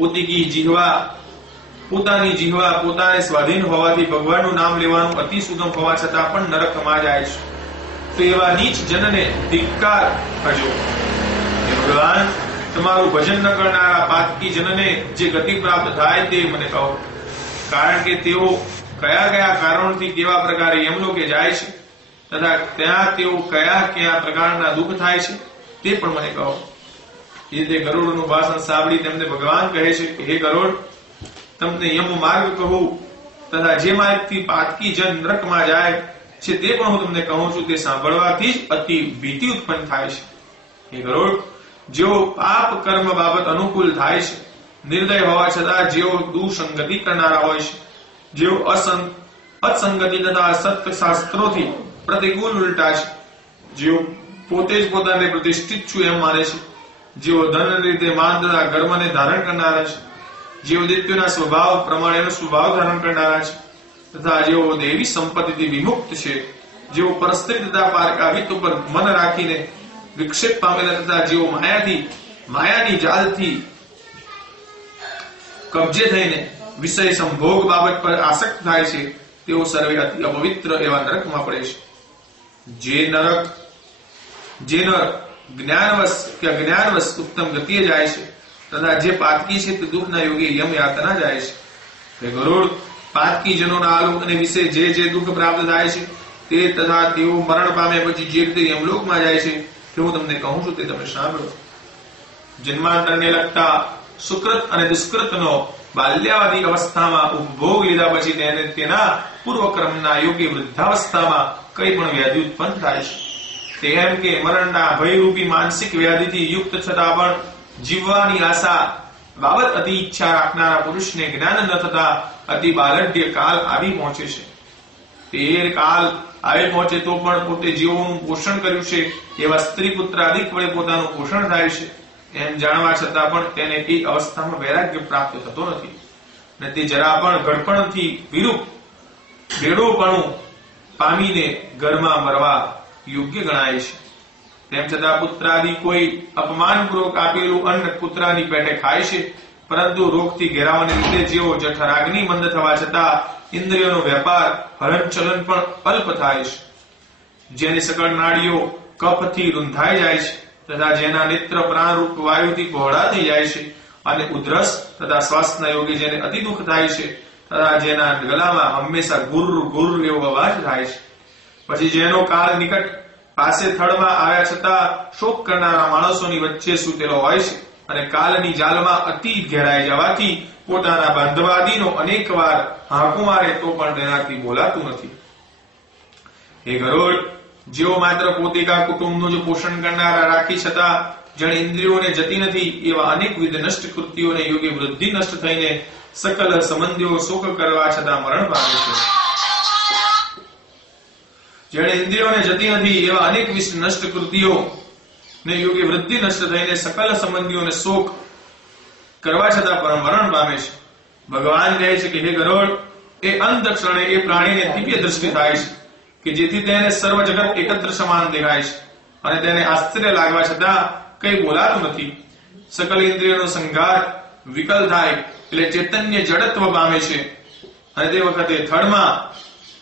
પોતાની જીહવા પોતાને સ્વાધીન હોવાથી ભગવાનનું નામ લેવાનું અતિ સુગમ હોવા છતાં પણ નરકમાં જાય છે. તો એવા નીચ જનને ધિક્કાર કરજો. ભગવાન, તમારું ભજન ન કરનારા પાતકી જનને જે ગતિ પ્રાપ્ત થાય તે મને કહો. કારણ કે તેઓ કયા કયા કારણોથી કેવા પ્રકારે યમલોકે જાય છે તથા ત્યાં તેઓ કયા પ્રકારના દુઃખ થાય છે તે પણ મને કહો. એ રીતે ગરુડનું ભાષણ સાંભળી તેમને ભગવાન કહે છે કે હે ગરુડ, તમને યમ માર્ગ કહું તથા જે માર્ગથી પાતકી જન નરકમાં જાય છે તે પણ હું તમને કહું છું. તે સાંભળવાથી જ અતિ ભીતિ ઉત્પન્ન થાય છે. હે ગરુડ, જેઓ પાપ કર્મ બાબત અનુકૂળ થાય છે, નિર્દય હોવા છતાં જેઓ દુસંગતિ કરનારા હોય છે, જેઓ અસંગતિ તથા સત્ય શાસ્ત્રોથી પ્રતિકૂળ ઉલટા છે, જેઓ પોતે જ પોતાને પ્રતિષ્ઠિત છું એમ માને છે, જેઓ ધન રીતે માન તથા કર્મને ધારણ કરનારા છે, જેઓ દૈત્યોના સ્વભાવ પ્રમાણેનો સ્વભાવ ધારણ કરનારા છે, તથા જેઓ દેવી સંપત્તિથી વિમુક્ત છે, જેઓ પરસ્ત્રી તથા પારકાવિત ઉપર મન રાખીને વિક્ષેપ પામેલા તથા જેઓ માયાની જાલથી કબજે થઈને વિષય સંભોગ બાબત પર આસક્ત થાય છે, તેઓ સર્વે અતિ અપવિત્ર એવા નરકમાં પડે છે. જે નર જ્ઞાનવશ કે અજ્ઞાનવશ ઉત્તમ ગતિએ જાય છે તથા જે પાતકી છે તે દુઃખના યોગી યમ યાતના જાય છે. હે ગરુડ, પાતકી જનોના આલોકને વિશે જે દુઃખ પ્રાપ્ત થાય છે તે તથા તેઓ મરણ પામે પછી જે રીતે યમલોકમાં જાય છે તે હું તમને કહું છું તે તમે સાંભળો. જન્માંતરને લગતા સુકૃત અને દુષ્કૃતનો બાલ્યાવાદી અવસ્થામાં ઉપભોગ લીધા પછી તેના પૂર્વક્રમના યોગ્ય વૃદ્ધાવસ્થામાં કઈ પણ વ્યાધિ ઉત્પન્ન થાય છે. તે એમ કે મરણના ભયરૂપી માનસિક વ્યાધિથી યુક્ત છતાં પણ જીવવાની આશા બાબત અતિ ઈચ્છા રાખનારા પુરુષને જ્ઞાન ન થતા અતિ બાલઢ્ય કાલ આવી પહોંચે છે. તે કાલ આવી પહોંચે તો પણ પોતે જીવોનું પોષણ કર્યું છે એવા સ્ત્રી પુત્ર આદિક વડે પોતાનું પોષણ થાય છે એમ જાણવા છતાં પણ તેને એ અવસ્થામાં વૈરાગ્ય પ્રાપ્ત થતો નથી અને તે જરા પણ ગળપણથી વિરૂપ બેડોપણું પામીને ઘરમાં મરવા યોગ્ય ગણાય છે. તેમ છતાં પુત્રાદિ કોઈ અપમાનપૂર્વક આપેલું અન્ન પુત્રાની પેટે ખાય છે, પરંતુ રોગથી ઘેરાવાને લીધે જેઓ જઠરાગ્નિ મંદ થવા છતાં ઇન્દ્રિયોનો વેપાર હલનચલન પણ અલ્પ થાય છે, જેની સકળ નાડીઓ કફથી રૂંધાઈ જાય છે તથા જેના નેત્ર પ્રાણરૂપ વાયુથી પહોળા થઈ જાય છે અને ઉધરસ તથા શ્વાસના યોગે જેને અતિ દુઃખ થાય છે તથા જેના ગળામાં હંમેશા ગુર ગુર એવો અવાજ થાય છે, પછી જેનો કાળ નિકટ પાસે થડમાં આવ્યા છતાં શોક કરનારા માણસોની વચ્ચે સૂતેલો હોય છે અને કાલની જાલમાં અતિ ઘેરાઈ જવાથી પોતાના બાંધવાદીનો અનેક વાર હાંકું મારે તો પણ તેનાથી બોલાતું નથી. હે ગરુડ, જેઓ માત્ર પોતિકા કુટુંબનું જ પોષણ કરનારા રાખી છતાં જણ ઇન્દ્રિયોને જતી નથી એવા અનેકવિધ નષ્ટ કૃત્યોને યોગ્ય વૃદ્ધિ નષ્ટ થઈને સકલ સંબંધીઓ શોક કરવા છતાં મરણ પામે છે. જેણે ઇન્દ્રિયોને જતી નથી એવા અનેક નષ્ટ કૃતિઓ ને યોગ્ય વૃદ્ધિ નષ્ટ થઈને સકલ સંબંધીઓને શોક કરવા છતાં પરમ મરણ પામે છે. ભગવાન કહે છે કે હે ગરુડ, એ અંત ક્ષણે એ પ્રાણીને દિવ્ય દ્રષ્ટિ થાય છે કે જેથી તેને સર્વ જગત એકત્ર સમાન દેખાય છે અને તેને આશ્ચર્ય લાગવા છતાં કઈ બોલાતું નથી. સકલ ઇન્દ્રિયોનો સંઘાત વિકલ થાય એટલે ચૈતન્ય જડત્વ પામે છે અને તે વખતે થડમાં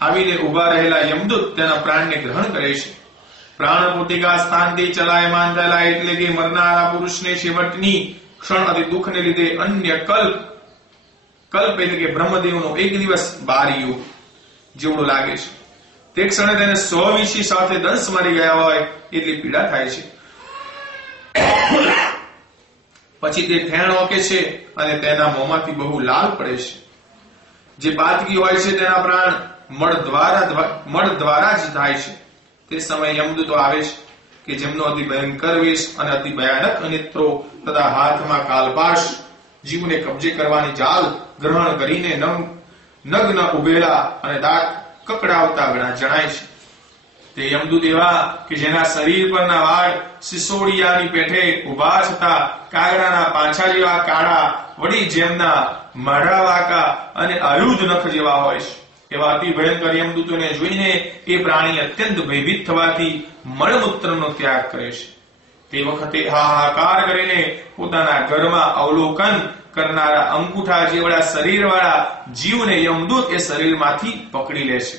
આવીને ઉભા રહેલા યમદૂત તેના પ્રાણને ગ્રહણ કરે છે. પ્રાણ પોતિકા સ્થાનથી ચલાયમાન થયેલા એટલે કે મરનારા પુરુષને છેવટની ક્ષણ અતિ દુઃખને લીધે અન્ય કલ્પ એટલે કે બ્રહ્મદેવનો એક દિવસ 12 યુગ જેવડો લાગે છે. તે ક્ષણે તેને 100 વીછી સાથે દંશ મારી ગયા હોય એટલી પીડા થાય છે. પછી તે ફેણ ઓકે છે અને તેના મોંમાંથી બહુ લાલ પડે છે. જે પાતકી હોય છે તેના પ્રાણ મળ દ્વારા જ થાય છે. તે સમયે યમદૂતો આવે છે કે જેમનો અતિ ભયંકર વેશ અને અતિ ભયાનક નેત્રો તથા હાથમાં કાલપાશ જીવને કબજે કરવાની જાલ ગ્રહણ કરીને નગ્ન ઉભેલા અને દાંત કકડાવતા જણાય છે. તે યમદૂત એવા કે જેના શરીર પરના વાળ સિસોડિયાની પેઠે ઉભા છતાં કાગડાના પાંછા જેવા કાળા વળી જેમના માઢા વાંકા અને આયુધ નખ જેવા હોય છે. એવા અતિ ભયંકર યમદૂતોને જોઈને એ પ્રાણી અત્યંત ભયભીત થવાથી મળમૂત્રનો ત્યાગ કરે છે. તે વખતે હાહાકાર કરીને પોતાના ઘરમાં અવલોકન કરનારા અંગૂઠા જેવડા શરીરવાળા જીવને યમદૂત એ શરીરમાંથી પકડી લે છે.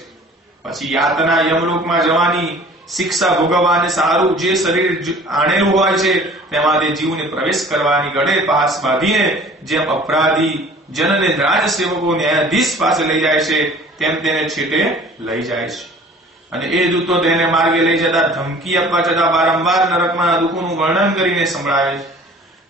પછી યાતના યમલોકમાં જવાની શિક્ષા ભોગવવાને સારું જે શરીર આણેલું હોય છે તેમાં તે જીવને પ્રવેશ કરવાની ગળે પાસ બાંધીને જેમ અપરાધી જનને રાજસેવકો ન્યાયાધીશ પાસે લઈ જાય છે તેમ તેને છેટે લઈ જાય છે. અને એ દૂતો તેને માર્ગે લઈ જતા ધમકી આપવા છતાં વારંવાર નરકમાં દુઃખોનું વર્ણન કરીને સંભળાવે છે.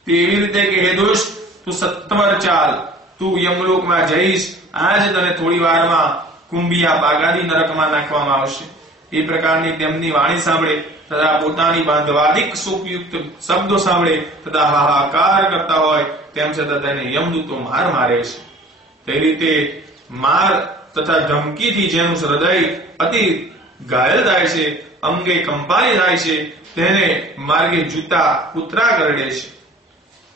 તે એવી રીતે કે હે દુષ્ટ, તું સત્વર ચાલ, તું યમલોકમાં જઈશ, આજ તને થોડી વારમાં કુંભિયા બાગાદી નરકમાં નાખવામાં આવશે. એ પ્રકારની તેમની વાણી સાંભળે તથા પોતાની બાંધવાદિક શોકયુક્ત શબ્દો સાંભળે તથા હાહાકાર કરતા હોય તેમ છતાં તેને યમદૂતો માર મારે છે. તે રીતે માર તથા ધમકીથી જેનું હૃદય અતિ ઘાયલ થાય છે, અંગે કંપાઈ થાય છે, તેને માર્ગે જૂતા કૂતરા કરડે છે.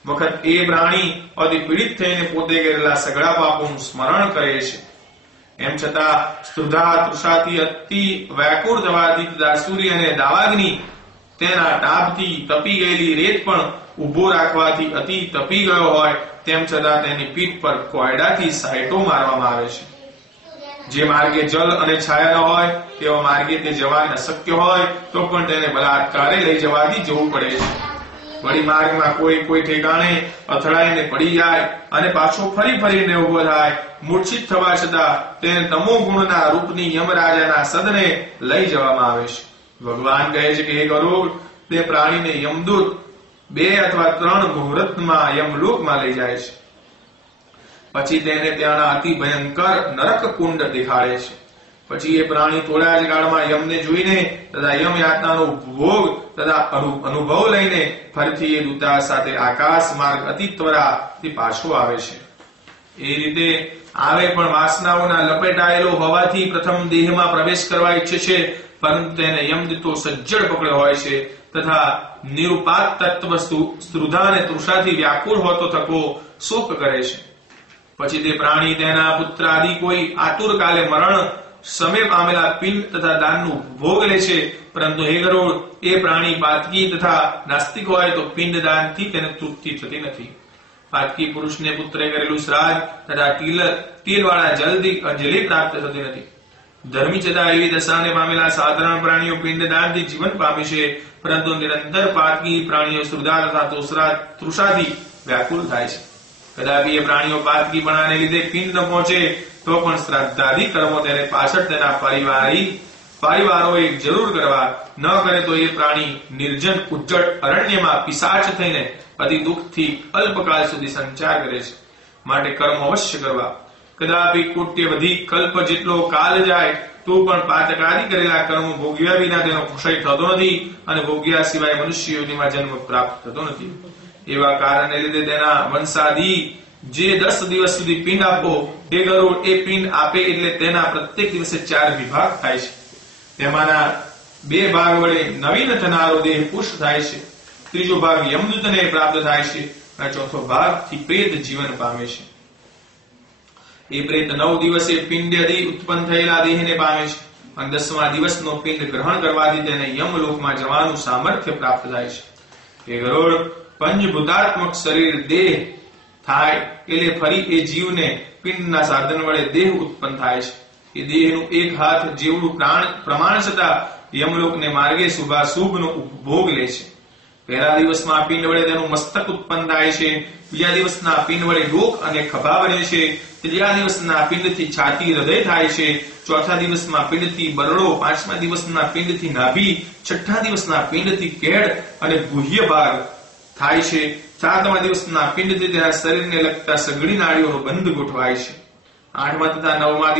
વખત એ પ્રાણી અતિ પીડિત થઈને પોતે કરેલા સઘળા પાપોનું સ્મરણ કરે છે. એમ છતાં સ્તુધા તૃષાથી અતિ વ્યાકુળ થવાથી તથા સૂર્ય અને દાવાગ્નિ તેના તાપથી તપી ગયેલી રેત પણ ઉભો રાખવાથી અતિ તપી ગયો હોય તેમ છતાં તેની પીઠ પર કોયડાથી સાયટો મારવામાં આવે છે. જે માર્ગે જલ અને છાયા ન હોય તેવા માર્ગે તે જવા અશક્ય હોય તો પણ તેને બલાત્કારે લઈ જવાથી જવું પડે છે. વળી માર્ગમાં કોઈ ઠેકાણે અથડાઈને પડી જાય અને પાછો ફરીને ઉભો થાય, મૂર્છિત થવા છતાં તેને તમો ગુણના રૂપની યમરાજાના સદને લઈ જવામાં આવે છે. ભગવાન કહે છે કે હે ગરુડ, તે પ્રાણીને યમદૂત 2 અથવા 3 મુહૂર્તમાં યમલોકમાં લઈ જાય છે. પછી તેને ત્યાંના અતિ ભયંકર નરક કુંડ દેખાડે છે. પછી એ પ્રાણી થોડા જ કાળમાં યમને જોઈને તથા યમ યાતનાનો ભોગ તથા અનુભવ લઈને ફરીથી એ દૂતા સાથે આકાશ માર્ગ અતિ ત્વરાથી પાછો આવે છે. એ રીતે આવે પણ વાસનાઓના લપેટાયેલો હોવાથી પ્રથમ દેહમાં પ્રવેશ કરવા ઈચ્છે છે, પરંતુ તેને યમદૂતો સજ્જડ પકડ્યો હોય છે તથા નિરુપાત તત્વ સ્ત્રુધા અને તૃષાથી વ્યાકુળ હોતો થકો શોક કરે છે. પછી તે પ્રાણી તેના પુત્ર આદિ કોઈ આતુર કાલે મરણ સમય પામેલા પિંડ તથા દાનનું ભોગ લે છે. પરંતુ હે ગરુડ, એ પ્રાણી પાતકી તથા નાસ્તિક હોય તો પિંડ દાનથી તેને તૃપ્તિ થતી નથી. પાતકી પુરુષને પુત્રે કરેલું શ્રાદ્ધ તથા તિલવાળા જલ્દી અંજલિ પ્રાપ્ત થતી નથી. ધર્મી છતાં એવી દશાને પામેલા સાધારણ પ્રાણીઓ પિંડ દાનથી જીવન પામે છે, પરંતુ નિરંતર પાતકી પ્રાણીઓ શ્રુધા તથા તૃષાથી વ્યાકુળ થાય છે. કદાપી એ પ્રાણીઓ પાતકીપણાને લીધે પિંડ ન પહોંચે તો પણ શ્રાદ્ધાદિ કર્મો તેને પાછળ તેના પરિવારોએ જરૂર કરવા, ન કરે તો એ પ્રાણી નિર્જન ઉજ્જડ અરણ્યમાં પિશાચ થઈને અતિ દુઃખથી અલ્પકાળ સુધી સંચાર કરે છે. માટે કર્મ અવશ્ય કરવા. કદાપી કોટ્યવધિ કલ્પ જેટલો કાલ જાય તો પણ પાતકાદિ કરેલા કર્મો ભોગ્યા વિના તેનો ક્ષય થતો નથી અને ભોગ્યા સિવાય મનુષ્ય યોનિમાં જન્મ પ્રાપ્ત થતો નથી. એવા કારણને લીધે તેના વંશાદી જે 10 દિવસ સુધી પિંડ આપો, તે ગરુડ એ પિંડ આપે એટલે તેના પ્રત્યેક દિવસે 4 વિભાગ થાય છે. તેમાંના 2 ભાગ વડે નવીન થનારો દેહ પુષ્ટ થાય છે, ત્રીજો ભાગ યમદૂતને પ્રાપ્ત થાય છે અને ચોથો ભાગથી પ્રેત જીવન પામે છે. એ પ્રેત 9 દિવસે પિંડથી ઉત્પન્ન થયેલા દેહને પામે છે અને 10મા દિવસનો પિંડ ગ્રહણ કરવાથી તેને યમલોકમાં જવાનું સામર્થ્ય પ્રાપ્ત થાય છે. એ ગરુડ, પંચભૂતાત્મક શરીર દેહ થાય એટલે ફરી એ જીવને પિંડના સાધન વડે દેહ ઉત્પન્ન થાય છે. એ દેહનું 1 હાથ જેવડું પ્રમાણ છતાં યમલોકને માર્ગે શુભાશુભનો ઉપભોગ લે છે. પહેલા દિવસમાં પિંડ વડે તેનું મસ્તક ઉત્પન્ન થાય છે, બીજા દિવસના પિંડ વડે ડોક અને ખભા બને છે, ત્રીજા દિવસના પિંડથી છાતી હૃદય થાય છે, ચોથા દિવસમાં પિંડથી બરડો, 5મા દિવસના પિંડથી નાભી, 6ઠા દિવસના પિંડથી કેડ અને ગુહ્ય ભાગ થાય છે, 7મા દિવસના પિંડથી તેના શરીરને લગતા સઘળી નાડીઓનો બંધ ગોઠવાય છે, 8મા તથા 9મા